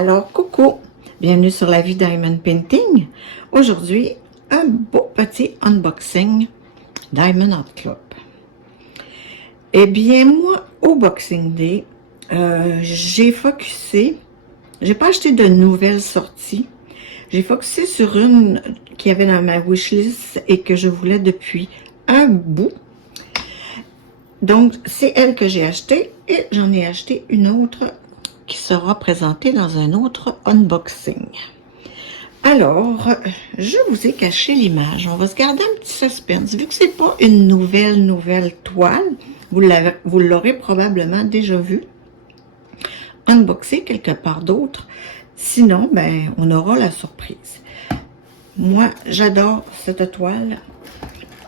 Alors, coucou! Bienvenue sur la vie Diamond Painting. Aujourd'hui, un beau petit unboxing Diamond Art Club. Eh bien, moi, au Boxing Day, j'ai focusé, j'ai pas acheté de nouvelles sorties. J'ai focusé sur une qui avait dans ma wishlist et que je voulais depuis un bout. Donc, c'est elle que j'ai achetée et j'en ai acheté une autre qui sera présentée dans un autre unboxing. Alors, je vous ai caché l'image. On va se garder un petit suspense. Vu que c'est pas une nouvelle toile, vous l'aurez probablement déjà vu unboxé quelque part d'autre. Sinon, ben, on aura la surprise. Moi, j'adore cette toile.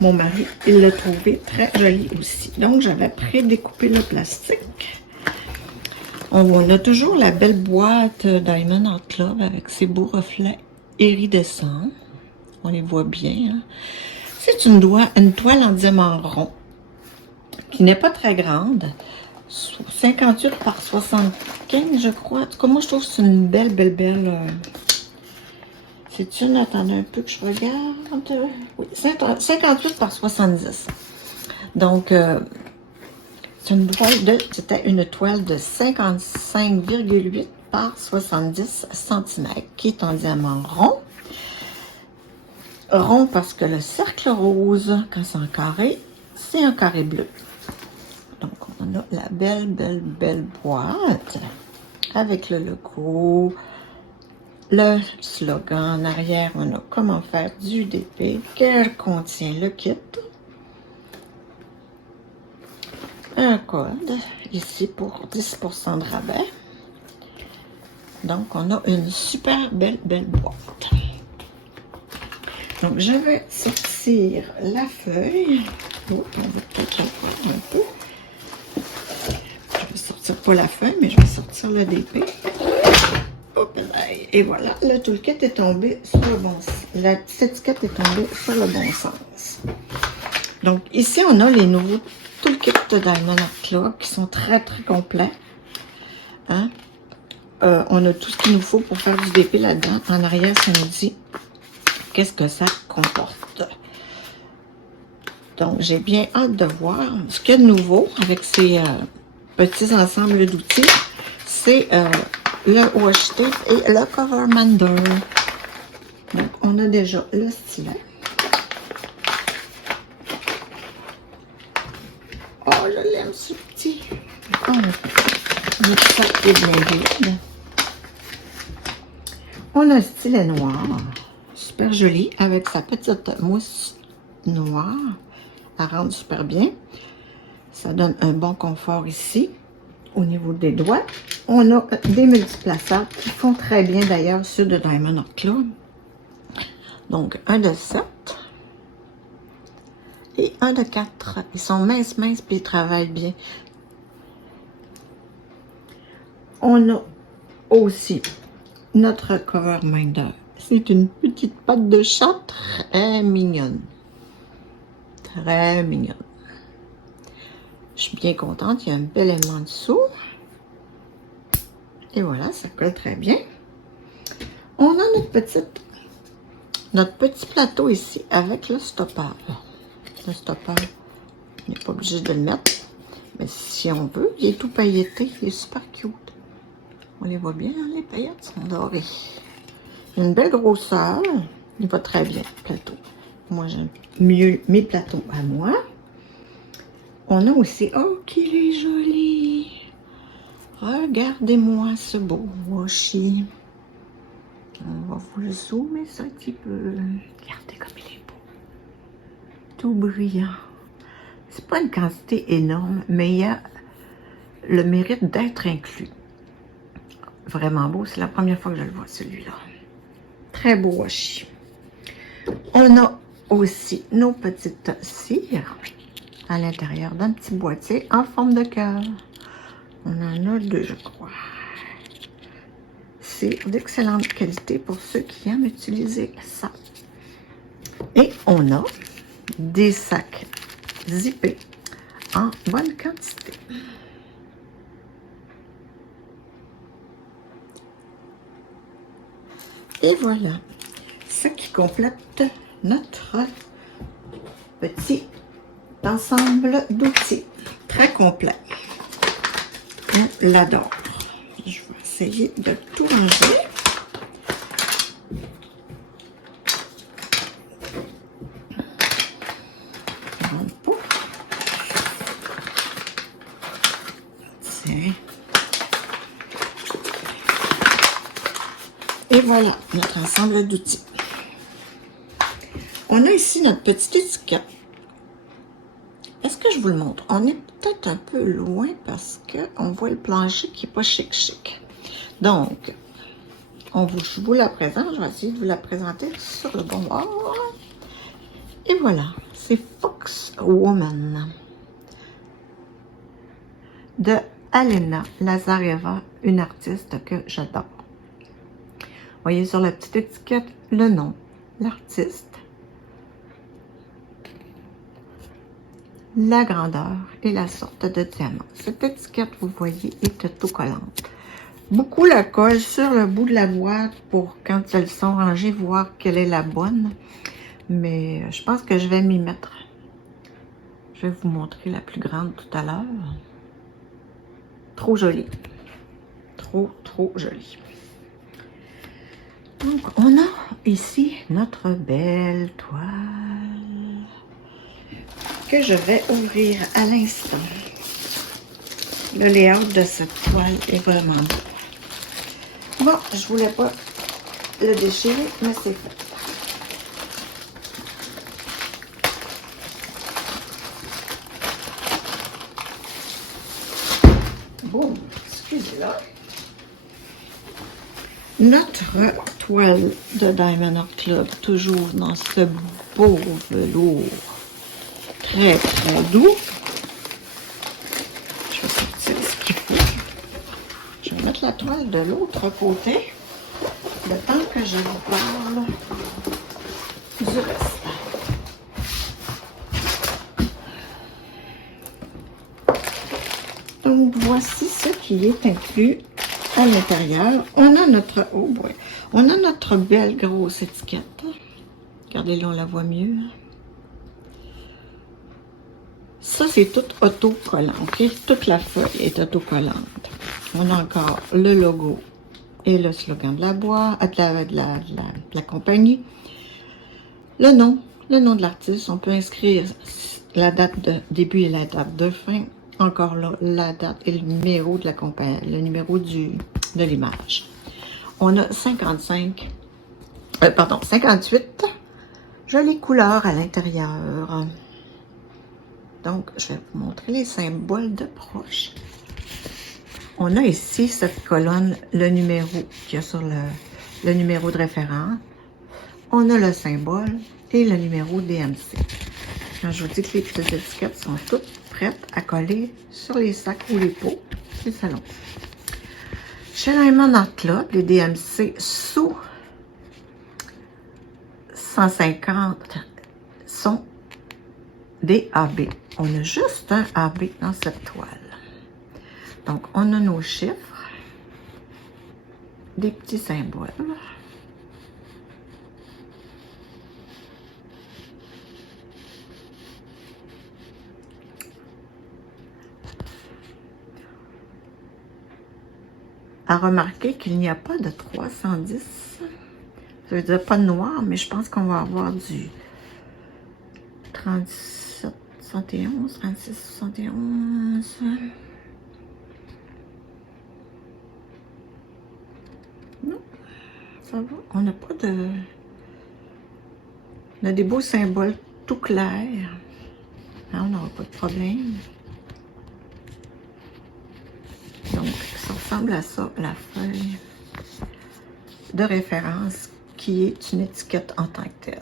Mon mari, il l'a trouvé très jolie aussi. Donc, j'avais pré-découpé le plastique. On a toujours la belle boîte Diamond Art Club avec ses beaux reflets iridescents. On les voit bien. Hein? C'est une toile en diamant rond qui n'est pas très grande. 58 par 75, je crois. En tout cas, moi, je trouve que c'est une belle. C'est une, attendez un peu que je regarde. Oui, 58 par 70. Donc, c'était une toile de 55,8 par 70 cm qui est en diamant rond. Rond parce que le cercle rose, quand c'est en carré, c'est un carré bleu. Donc, on a la belle boîte avec le logo, le slogan en arrière. On a comment faire du DP, qu'elle contient le kit. Un code ici pour 10% de rabais. Donc, on a une super belle boîte. Donc, je vais sortir la feuille. Oh, on va peut-être voir un peu. Je vais sortir pas la feuille, mais je vais sortir le DP. Hop, et voilà, le toolkit est tombé sur le bon sens. La petite étiquette est tombée sur le bon sens. Donc, ici, on a les nouveaux toolkits de Diamond Art Club qui sont très complets. Hein? On a tout ce qu'il nous faut pour faire du DP là-dedans. En arrière, ça nous dit qu'est-ce que ça comporte. Donc, j'ai bien hâte de voir ce qu'il y a de nouveau avec ces petits ensembles d'outils. C'est le washi tape et le cover mender. Donc, on a déjà le stylet. Oh, je l'aime, ce petit. Oh, le sac est bien vide. On a un stylet noir. Super joli, avec sa petite mousse noire. Elle rentre super bien. Ça donne un bon confort ici, au niveau des doigts. On a des multiplaçables qui font très bien d'ailleurs ceux de Diamond Art Club. Donc, un de 7 et un de 4. Ils sont minces puis ils travaillent bien. On a aussi notre cover minder. C'est une petite patte de chat très mignonne. Très mignonne. Je suis bien contente. Il y a un bel aimant dessous. Et voilà, ça colle très bien. On a notre petit plateau ici avec le stopper. Le stopper, on n'est pas obligé de le mettre. Mais si on veut, il est tout pailleté. Il est super cute. On les voit bien, hein, les paillettes sont dorées. Une belle grosseur. Il va très bien, le plateau. Moi, j'aime mieux mes plateaux à moi. On a aussi... Oh, qu'il est joli! Regardez-moi ce beau washi. On va vous le zoomer ça un petit peu. Regardez comme il est beau. Tout brillant. C'est pas une quantité énorme, mais il y a le mérite d'être inclus. Vraiment beau. C'est la première fois que je le vois, celui-là. Très beau washi. On a aussi nos petites cires à l'intérieur d'un petit boîtier en forme de cœur. On en a 2, je crois. C'est d'excellente qualité pour ceux qui aiment utiliser ça. Et on a des sacs zippés en bonne quantité. Et voilà, ce qui complète notre petit ensemble d'outils. Très complet. On l'adore. Je vais essayer de tout ranger. Tiens. Et voilà, notre ensemble d'outils. On a ici notre petite étiquette. Est-ce que je vous le montre? On est peut-être un peu loin parce qu'on voit le plancher qui n'est pas chic. Donc, je vous la présente. Je vais essayer de vous la présenter sur le bon bord. Et voilà, c'est Fox Woman de Alena Lazareva, une artiste que j'adore. Vous voyez sur la petite étiquette le nom, l'artiste, la grandeur et la sorte de diamant. Cette étiquette, vous voyez, est autocollante. Beaucoup la collent sur le bout de la boîte pour, quand elles sont rangées, voir quelle est la bonne. Mais je pense que je vais m'y mettre. Je vais vous montrer la plus grande tout à l'heure. Trop jolie. Trop jolie. Donc, on a ici notre belle toile que je vais ouvrir à l'instant. Le layout de cette toile est vraiment beau. Bon, je voulais pas le déchirer, mais c'est fait. Bon, excusez-la. Notre toile de Diamond Art Club, toujours dans ce beau velours très doux. Je vais sortir ce qu'il faut. Je vais mettre la toile de l'autre côté, le temps que je vous parle du reste. Donc voici ce qui est inclus à l'intérieur. On a notre, oh boy, on a notre belle grosse étiquette. Regardez-là, on la voit mieux. Ça, c'est tout autocollant, ok? Toute la feuille est autocollante. On a encore le logo et le slogan de la boîte, de la compagnie. Le nom de l'artiste. On peut inscrire la date de début et la date de fin. Encore là, la date et le numéro de la compagnie, le numéro de l'image. On a 58 jolies couleurs à l'intérieur. Donc, je vais vous montrer les symboles de proche. On a ici cette colonne, le numéro qu'il y a sur le numéro de référence. On a le symbole et le numéro DMC. Quand je vous dis que les petites étiquettes sont toutes prêtes à coller sur les sacs ou les pots, c'est ça long. Chez Diamond Art Club, les DMC sous 150 sont des AB. On a juste un AB dans cette toile. Donc, on a nos chiffres, des petits symboles. À remarquer qu'il n'y a pas de 310. Ça veut dire pas de noir, mais je pense qu'on va avoir du 37, 71, 36, 71. Non, ça va. On n'a pas de... On a des beaux symboles tout clairs. Hein, on n'aura pas de problème. Donc, ça ressemble à ça, la feuille de référence qui est une étiquette en tant que telle.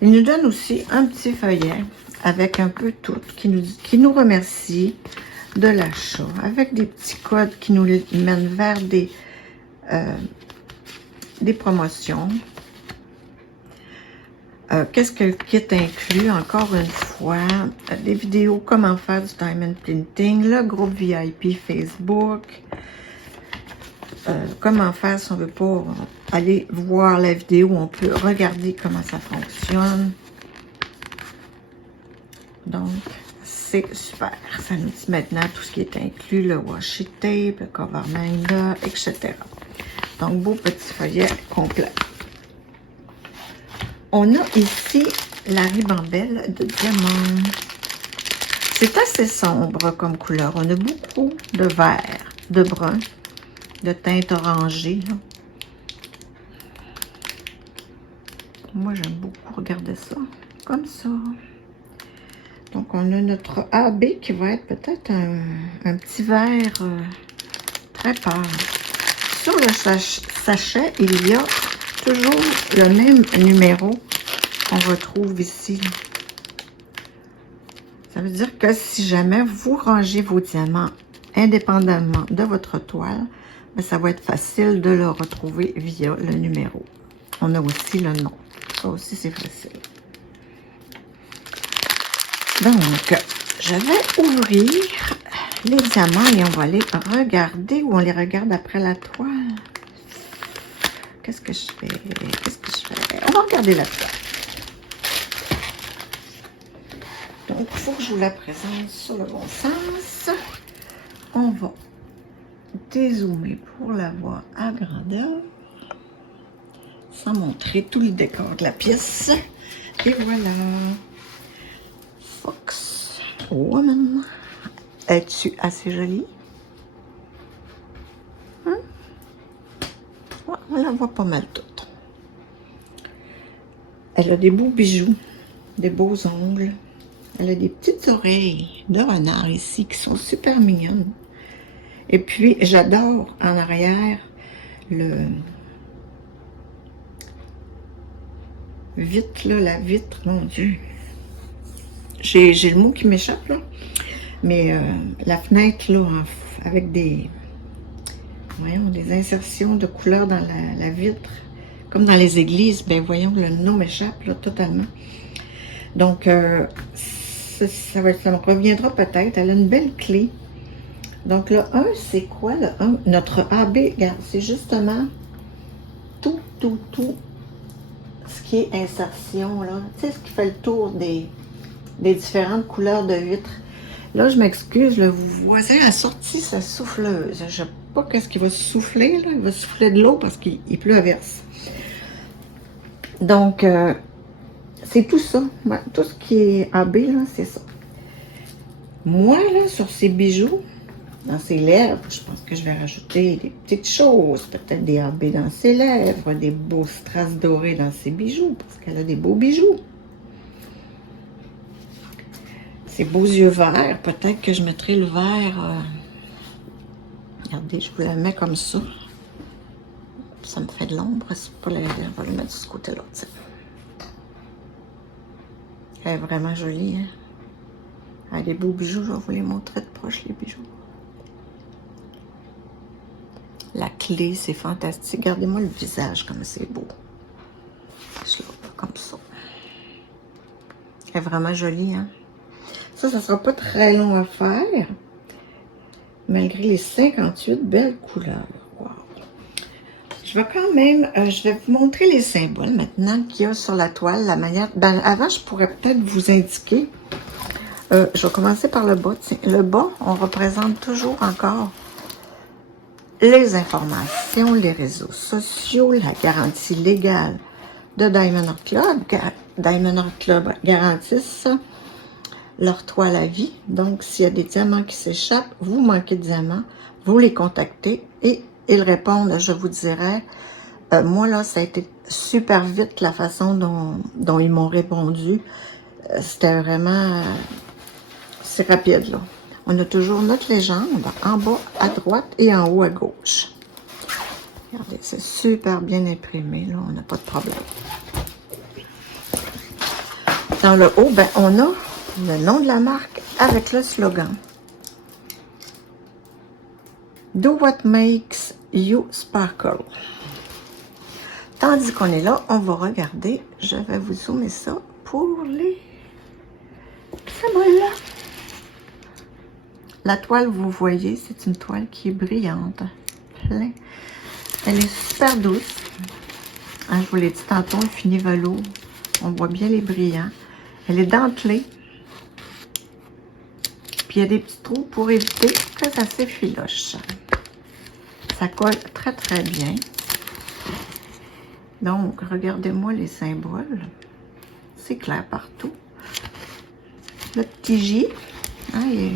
Il nous donne aussi un petit feuillet avec un peu tout qui nous remercie de l'achat, avec des petits codes qui nous mènent vers des promotions. Qu'est-ce que le kit inclut? Encore une fois, des vidéos comment faire du diamond printing, le groupe VIP Facebook, comment faire si on ne veut pas aller voir la vidéo. On peut regarder comment ça fonctionne. Donc, c'est super. Ça nous dit maintenant tout ce qui est inclus, le washi tape, le cover manga, etc. Donc, beau petit feuillet complet. On a ici la ribambelle de diamant. C'est assez sombre comme couleur. On a beaucoup de vert, de brun, de teinte orangée. Là. Moi, j'aime beaucoup regarder ça. Comme ça. Donc, on a notre AB qui va être peut-être un petit vert très pâle. Sur le sachet, il y a toujours le même numéro qu'on retrouve ici. Ça veut dire que si jamais vous rangez vos diamants indépendamment de votre toile, bien, ça va être facile de le retrouver via le numéro. On a aussi le nom. Ça aussi, c'est facile. Donc, je vais ouvrir les diamants et on va les regarder ou on les regarde après la toile. Qu'est-ce que je fais? On va regarder la toile. Donc, il faut que je vous la présente sur le bon sens. On va dézoomer pour la voir à grandeur. Sans montrer tout le décor de la pièce. Et voilà. Fox Woman. Es-tu assez jolie? Hein? Ouais, on la voit pas mal toute. Elle a des beaux bijoux, des beaux ongles. Elle a des petites oreilles de renard ici qui sont super mignonnes. Et puis, j'adore en arrière le vitre, là, la vitre, mon Dieu. J'ai le mot qui m'échappe, là. Mais la fenêtre, là, avec des, voyons, des insertions de couleurs dans la vitre, comme dans les églises, ben voyons, le nom m'échappe, là, totalement. Donc, ça me reviendra peut-être. Elle a une belle clé. Donc, le 1, c'est quoi le 1? Notre AB, regarde, c'est justement tout ce qui est insertion, là. Tu sais, ce qui fait le tour des différentes couleurs de vitres. Là, je m'excuse, vous voyez, a sorti sa souffleuse. Je ne sais pas qu'est-ce qu'il va souffler, là. Il va souffler de l'eau parce qu'il pleut à verse. Donc, c'est tout ça. Tout ce qui est AB, là, c'est ça. Moi, là, sur ces bijoux, dans ses lèvres, je pense que je vais rajouter des petites choses. Peut-être des AB dans ses lèvres, des beaux strass dorés dans ses bijoux, parce qu'elle a des beaux bijoux. Ces beaux yeux verts, peut-être que je mettrai le vert. Regardez, je vous la mets comme ça. Ça me fait de l'ombre. C'est pas la... On va le mettre de ce côté-là. Elle est vraiment jolie. Hein? Elle a des beaux bijoux. Je vais vous les montrer de proche, les bijoux. La clé, c'est fantastique. Regardez-moi le visage, comme c'est beau. Je l'ai comme ça. Elle est vraiment jolie, hein? Ça ne sera pas très long à faire, malgré les 58 belles couleurs. Wow. Je vais quand même, je vais vous montrer les symboles maintenant qu'il y a sur la toile, la manière. Avant, je pourrais peut-être vous indiquer. Je vais commencer par le bas. Tiens, le bas, on représente toujours encore les informations, les réseaux sociaux, la garantie légale de Diamond Art Club. Diamond Art Club garantissent leur toile à vie. Donc, s'il y a des diamants qui s'échappent, vous manquez de diamants, vous les contactez et ils répondent, je vous dirais. Moi, là, ça a été super vite la façon dont ils m'ont répondu. C'était vraiment... c'est rapide, là. On a toujours notre légende en bas à droite et en haut à gauche. Regardez, c'est super bien imprimé, là. On n'a pas de problème. Dans le haut, ben, on a le nom de la marque avec le slogan. Do what makes you sparkle. Tandis qu'on est là, on va regarder. Je vais vous zoomer ça pour les symboles. La toile, vous voyez, c'est une toile qui est brillante. plein. Elle est super douce. Hein, je vous l'ai dit tantôt, le fini velours. On voit bien les brillants. Elle est dentelée. Puis il y a des petits trous pour éviter que ça s'effiloche. Ça colle très très bien. Donc, regardez-moi les symboles. C'est clair partout. Le petit J. Hein,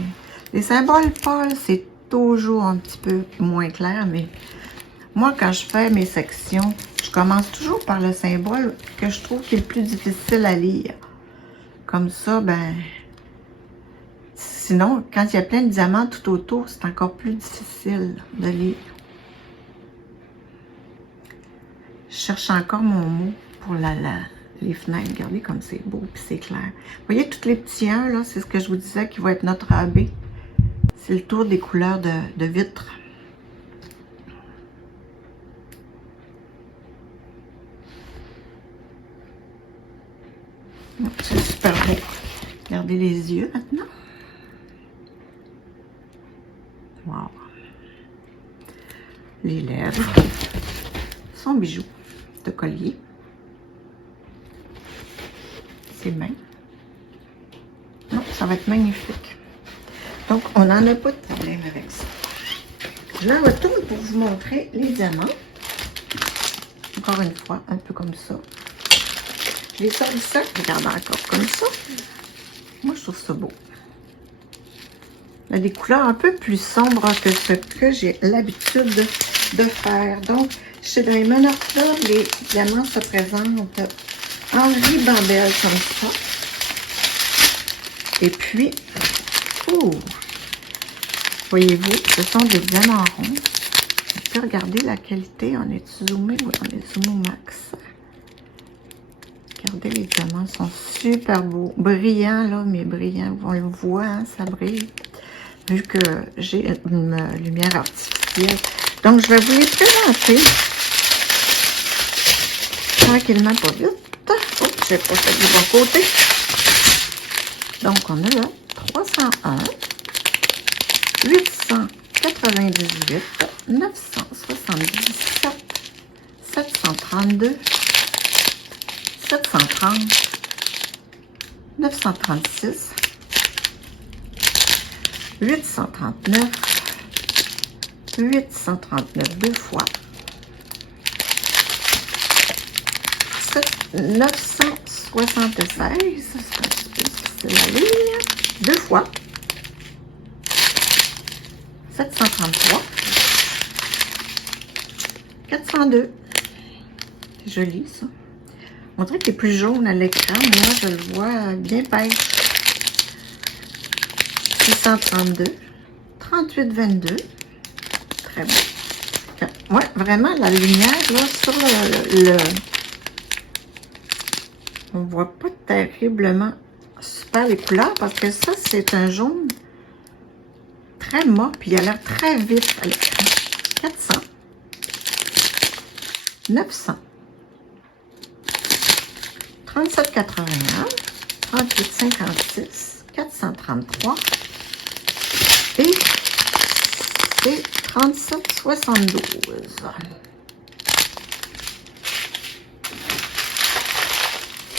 les symboles pâles, c'est toujours un petit peu moins clair, mais moi, quand je fais mes sections, je commence toujours par le symbole que je trouve qui est le plus difficile à lire. Comme ça, ben... Sinon, quand il y a plein de diamants tout autour, c'est encore plus difficile de lire. Je cherche encore mon mot pour les fenêtres. Regardez comme c'est beau et c'est clair. Vous voyez, tous les petits 1, là, c'est ce que je vous disais qui va être notre AB. C'est le tour des couleurs de vitre. C'est super beau. Regardez les yeux maintenant. Wow. Les lèvres. Son bijou de collier. Ses mains. Non, ça va être magnifique. Donc, on n'en a pas de problème avec ça. Je la retourne pour vous montrer les diamants. Encore une fois, un peu comme ça. Je les sors du sac, regarde encore comme ça. Moi, je trouve ça beau. Il y a des couleurs un peu plus sombres que ce que j'ai l'habitude de faire. Donc, chez Diamond Art Club, les diamants se présentent en ribambelle comme ça. Et puis, oh, voyez-vous, ce sont des diamants ronds. On peut regarder la qualité. On est zoomé, oui, on est zoomé au max. Regardez, les diamants sont super beaux. Brillants, là, mais brillants. On le voit, hein, ça brille. Vu que j'ai une lumière artificielle. Donc, je vais vous les présenter. Tranquillement, pas vite. Oh, je n'ai pas fait du bon côté. Donc, on a là 301, 898, 977, 732, 730, 936, 839, 839 deux fois, 976, c'est un petit peu difficile à lire, deux fois, 733, 402, c'est joli ça. On dirait qu'il est plus jaune à l'écran, moi je le vois bien pêche. 632, 3822, très beau. Ouais, vraiment la lumière là sur on voit pas terriblement super les couleurs parce que ça c'est un jaune très mat puis il a l'air très vif à l'écran. 400, 900, 3781, 3856, 433 et c'est 3772.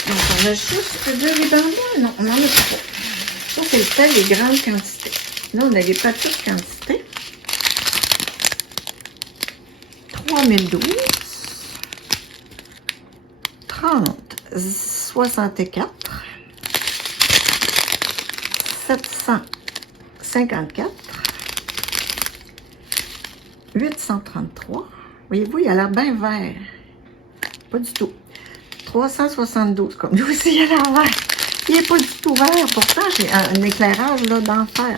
Donc, on a juste deux ribambelles. Non, on n'en a pas. Ça, c'est le fait des grandes quantités. Là, on a les petites quantités. 3012, 30, 64, 754, 833. Voyez-vous, il a l'air bien vert. Pas du tout. 372, comme lui aussi, il a l'air vert. Il n'est pas du tout vert. Pourtant, j'ai un éclairage là d'enfer.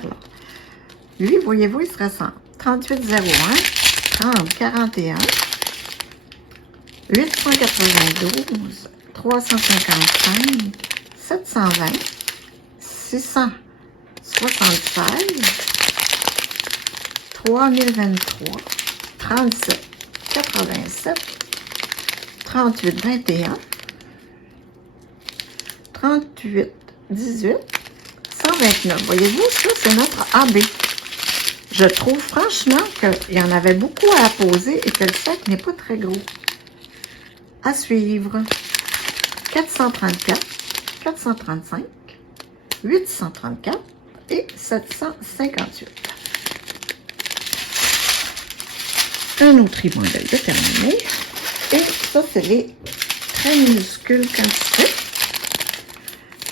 Lui, voyez-vous, il se ressemble. 3801, 3041, 892, 355, 720, 676, 3023, 37, 87, 38, 21, 38, 18, 129. Voyez-vous, ça, c'est notre AB. Je Je trouve franchement qu'il y en avait beaucoup à poser et que le sac n'est pas très gros. À suivre. 434, 435, 834 et 758. Un autre ribambelle de terminé. Et ça, c'est les très minuscules quantités.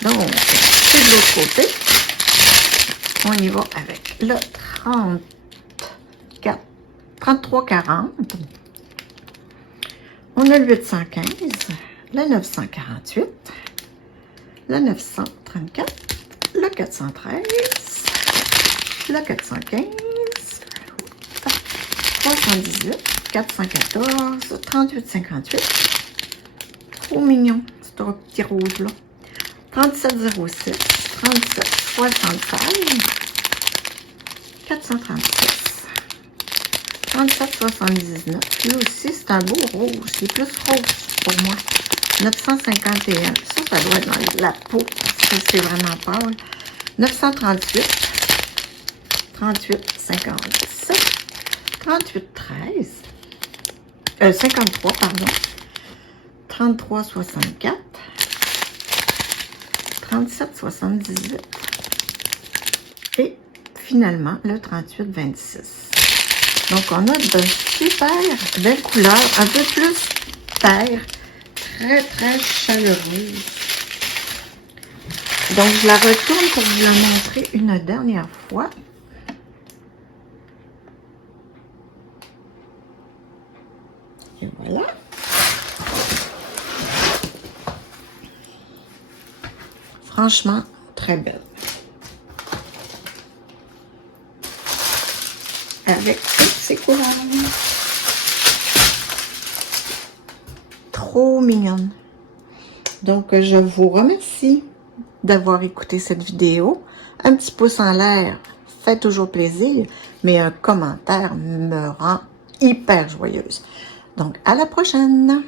Donc, c'est de l'autre côté. On y va avec le 3340. On a le 815, le 948, le 934, le 413, le 415, 318, 414, 3858. Trop mignon, ce petit rouge là. 3706, 3776, 436, 3779. Lui aussi, c'est un beau rose. Il est plus rose pour moi. 951. Ça doit être dans la peau. C'est vraiment pâle. 938, 38, 57, 38, 13, 53, pardon. 33, 64, 37, 78. Et finalement, le 38, 26. Donc, on a de super belles couleurs, un peu plus terre, très, très chaleureuse. Donc, je la retourne pour vous la montrer une dernière fois. Et voilà. Franchement, très belle. Avec toutes ces couleurs. Trop mignonne. Donc, je vous remercie d'avoir écouté cette vidéo. Un petit pouce en l'air fait toujours plaisir, mais un commentaire me rend hyper joyeuse. Donc, à la prochaine!